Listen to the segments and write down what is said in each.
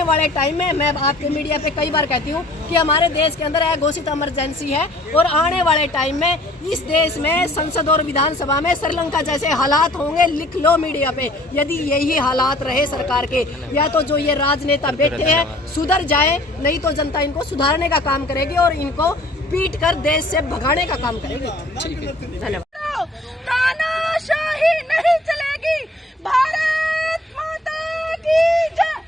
आने वाले टाइम में मैं आपके मीडिया पे कई बार कहती हूँ कि हमारे देश के अंदर घोषित इमरजेंसी है और आने वाले टाइम में इस देश में संसद और विधानसभा में श्रीलंका जैसे हालात होंगे। लिख लो मीडिया पे, यदि यही हालात रहे सरकार के, या तो जो ये राजनेता बैठे हैं सुधर जाए, नहीं तो जनता इनको सुधारने का काम करेगी और इनको पीट कर देश से भगाने का काम करेगी। ठीक है, धन्यवाद। तानाशाही नहीं चलेगी, भारत माता की जय।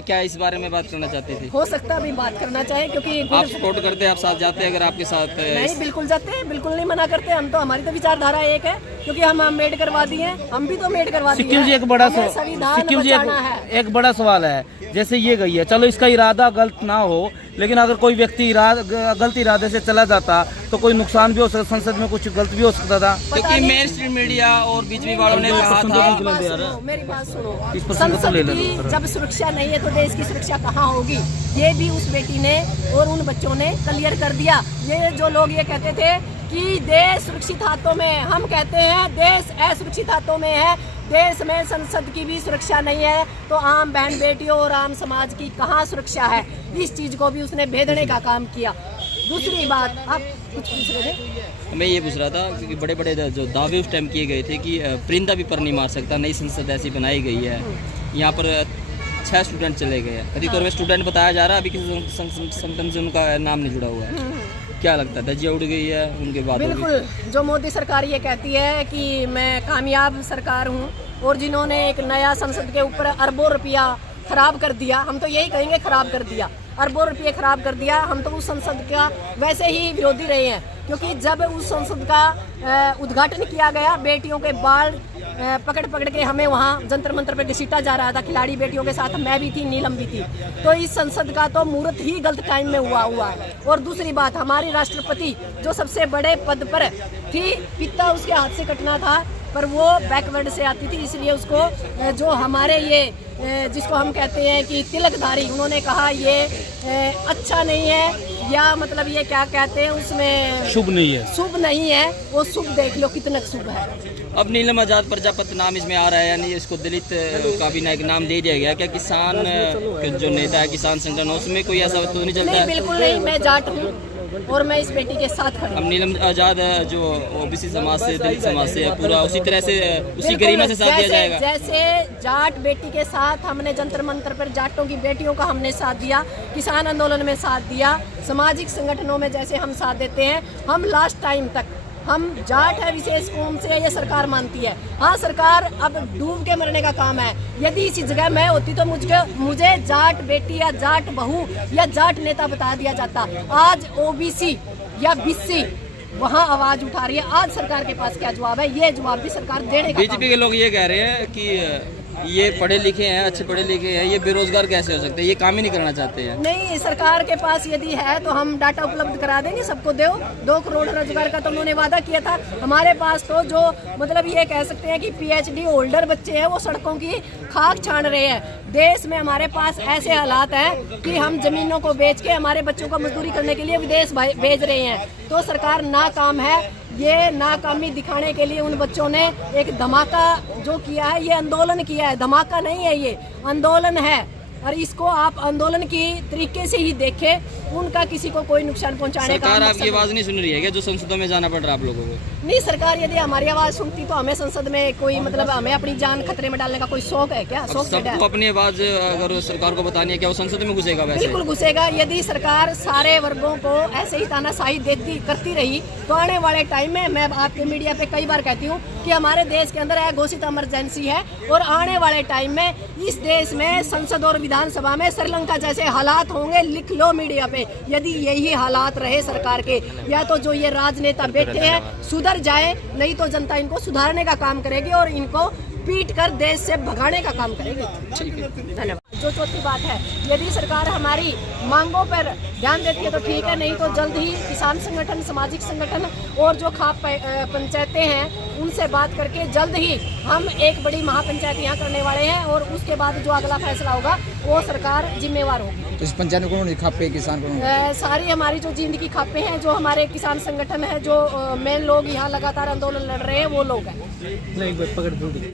क्या इस बारे में बात करना चाहते थे? हो सकता है अभी बात करना चाहे, क्योंकि आप सपोर्ट करते हैं, आप साथ जाते हैं अगर आपके साथ? नहीं, बिल्कुल जाते हैं, बिल्कुल नहीं मना करते। हम तो, हमारी तो विचारधारा एक है, क्योंकि हम मेडकरवादी हैं, हम भी तो मेडकरवादी हैं। सिक्किम जी एक बड़ा एक बड़ा सवाल है, जैसे ये गई है, चलो इसका इरादा गलत ना हो, लेकिन अगर कोई व्यक्ति गलत इरादे से चला जाता तो कोई नुकसान भी हो सकता, संसद में कुछ गलत भी हो सकता था। क्योंकि मेन स्ट्रीम मीडिया और बीजेपी वालों ने कहा था, मेरी बात सुनो, संसद की जब सुरक्षा नहीं है तो देश की सुरक्षा कहाँ होगी? ये भी उस बेटी ने और उन बच्चों ने क्लियर कर दिया। ये जो लोग ये कहते थे कि देश सुरक्षित हाथों में, हम कहते हैं देश असुरक्षित हाथों में है। देश में संसद की भी सुरक्षा नहीं है तो आम बहन बेटियों और आम समाज की कहाँ सुरक्षा है? इस चीज को भी उसने भेदने का काम किया। दूसरी बात, आप कुछ पूछ रहे थे? मैं ये पूछ रहा था क्योंकि बड़े बड़े जो दावे उस टाइम किए गए थे कि परिंदा भी पर नहीं मार सकता, नई संसद ऐसी बनाई गई है, यहाँ पर 6 स्टूडेंट चले गए हैं, अधिक तौर में स्टूडेंट बताया जा रहा है, अभी किसी संगठन से उनका नाम नहीं जुड़ा हुआ है। क्या लगता है, धज्जियां उड़ गई है उनके बाद? बिल्कुल, जो मोदी सरकार ये कहती है कि मैं कामयाब सरकार हूँ, और जिन्होंने एक नया संसद के ऊपर अरबों रुपया खराब कर दिया, हम तो यही कहेंगे खराब कर दिया, अरबों रुपये खराब कर दिया। हम तो उस संसद का वैसे ही विरोधी रहे हैं, क्योंकि जब उस संसद का उद्घाटन किया गया, बेटियों के बाल पकड़ पकड़ के हमें वहाँ जंतर मंतर पर घसीटा जा रहा था, खिलाड़ी बेटियों के साथ मैं भी थी, नीलम भी थी। तो इस संसद का तो मुहूर्त ही गलत टाइम में हुआ है। और दूसरी बात, हमारी राष्ट्रपति जो सबसे बड़े पद पर थी, पिता उसके हाथ से कटना था, पर वो बैकवर्ड से आती थी, इसलिए उसको जो हमारे ये जिसको हम कहते हैं कि तिलकधारी, उन्होंने कहा ये अच्छा नहीं है, या मतलब ये क्या कहते हैं उसमें, शुभ नहीं है, शुभ नहीं है। वो शुभ देख लो कितना शुभ है। अब नीलम आजाद प्रजापति नाम इसमें आ रहा है, यानी इसको दलित काबीना एक नाम दे दिया गया। क्या किसान जो नेता है, किसान संगठन, उसमें कोई ऐसा तो नहीं चलता है? बिल्कुल नहीं, मैं जाट हूँ और मैं इस बेटी के साथ खड़ी हूँ। अब नीलम आजाद जो ओबीसी समाज से, दलित समाज से, पूरा उसी तरह से उसी गरिमा से साथ दिया जाएगा। जैसे जाट बेटी के साथ हमने जंतर मंतर पर जाटों की बेटियों का हमने साथ दिया, किसान आंदोलन में साथ दिया, सामाजिक संगठनों में जैसे हम साथ देते हैं, हम लास्ट टाइम तक, हम जाट है विशेष कौम से, ये सरकार मानती है। हाँ, सरकार अब डूब के मरने का काम है। यदि इसी जगह मैं होती तो मुझे जाट बेटी या जाट बहू या जाट नेता बता दिया जाता। आज ओबीसी या बीसी वहाँ आवाज उठा रही है। आज सरकार के पास क्या जवाब है? ये जवाब भी सरकार देने का। बीजेपी के लोग ये कह रहे हैं कि ये पढ़े लिखे हैं, अच्छे पढ़े लिखे हैं, ये बेरोजगार कैसे हो सकते हैं, ये काम ही नहीं करना चाहते हैं। नहीं, सरकार के पास यदि है तो हम डाटा उपलब्ध करा देंगे, सबको दो 2 करोड़ रोजगार का तो उन्होंने वादा किया था। हमारे पास तो जो मतलब ये कह सकते हैं कि PhD होल्डर बच्चे हैं, वो सड़कों की खाक छान रहे हैं। देश में हमारे पास ऐसे हालात हैं कि हम जमीनों को बेच के हमारे बच्चों को मजदूरी करने के लिए विदेश भेज रहे हैं। तो सरकार नाकाम है। ये नाकामी दिखाने के लिए उन बच्चों ने एक धमाका जो किया है, ये आंदोलन किया है, धमाका नहीं है, ये आंदोलन है। और इसको आप आंदोलन की तरीके से ही देखें, उनका किसी को कोई नुकसान पहुंचाने का। सरकार आपकी आवाज नहीं सुन रही है क्या, जो संसदों में जाना पड़ रहा है आप लोगों को? नहीं, सरकार यदि हमारी आवाज सुनती तो हमें संसद में कोई मतलब हमें अपनी जान खतरे में डालने का कोई शौक है क्या? शौक सबको अपनी आवाज अगर सरकार को बतानी है, क्या वो संसद में घुसेगा? वैसे बिल्कुल घुसेगा। यदि सरकार सारे वर्गों को ऐसे ही तानाशाही करती रही तो आने वाले टाइम में, मैं आपके मीडिया पे कई बार कहती हूँ कि हमारे देश के अंदर घोषित इमरजेंसी है, और आने वाले टाइम में इस देश में संसद और विधानसभा में श्रीलंका जैसे हालात होंगे। लिख लो मीडिया पे, यदि यही हालात रहे सरकार के, या तो जो ये राजनेता बैठे हैं सुधर जाए, नहीं तो जनता इनको सुधारने का काम करेगी और इनको पीट कर देश से भगाने का काम करेगी। ठीक है, धन्यवाद। जो चौथी बात है, यदि सरकार हमारी मांगों पर ध्यान देती है तो ठीक है, नहीं तो जल्द ही किसान संगठन, सामाजिक संगठन और जो खाप पंचायतें हैं उनसे बात करके जल्द ही हम एक बड़ी महापंचायत यहाँ करने वाले हैं, और उसके बाद जो अगला फैसला होगा वो सरकार जिम्मेवार होगी। तो इस पंचायत में कौन खापे, किसान कौन? सारी हमारी जो जिंदगी खापे हैं, जो हमारे किसान संगठन है, जो मेन लोग यहाँ लगातार आंदोलन लड़ रहे हैं, वो लोग हैं।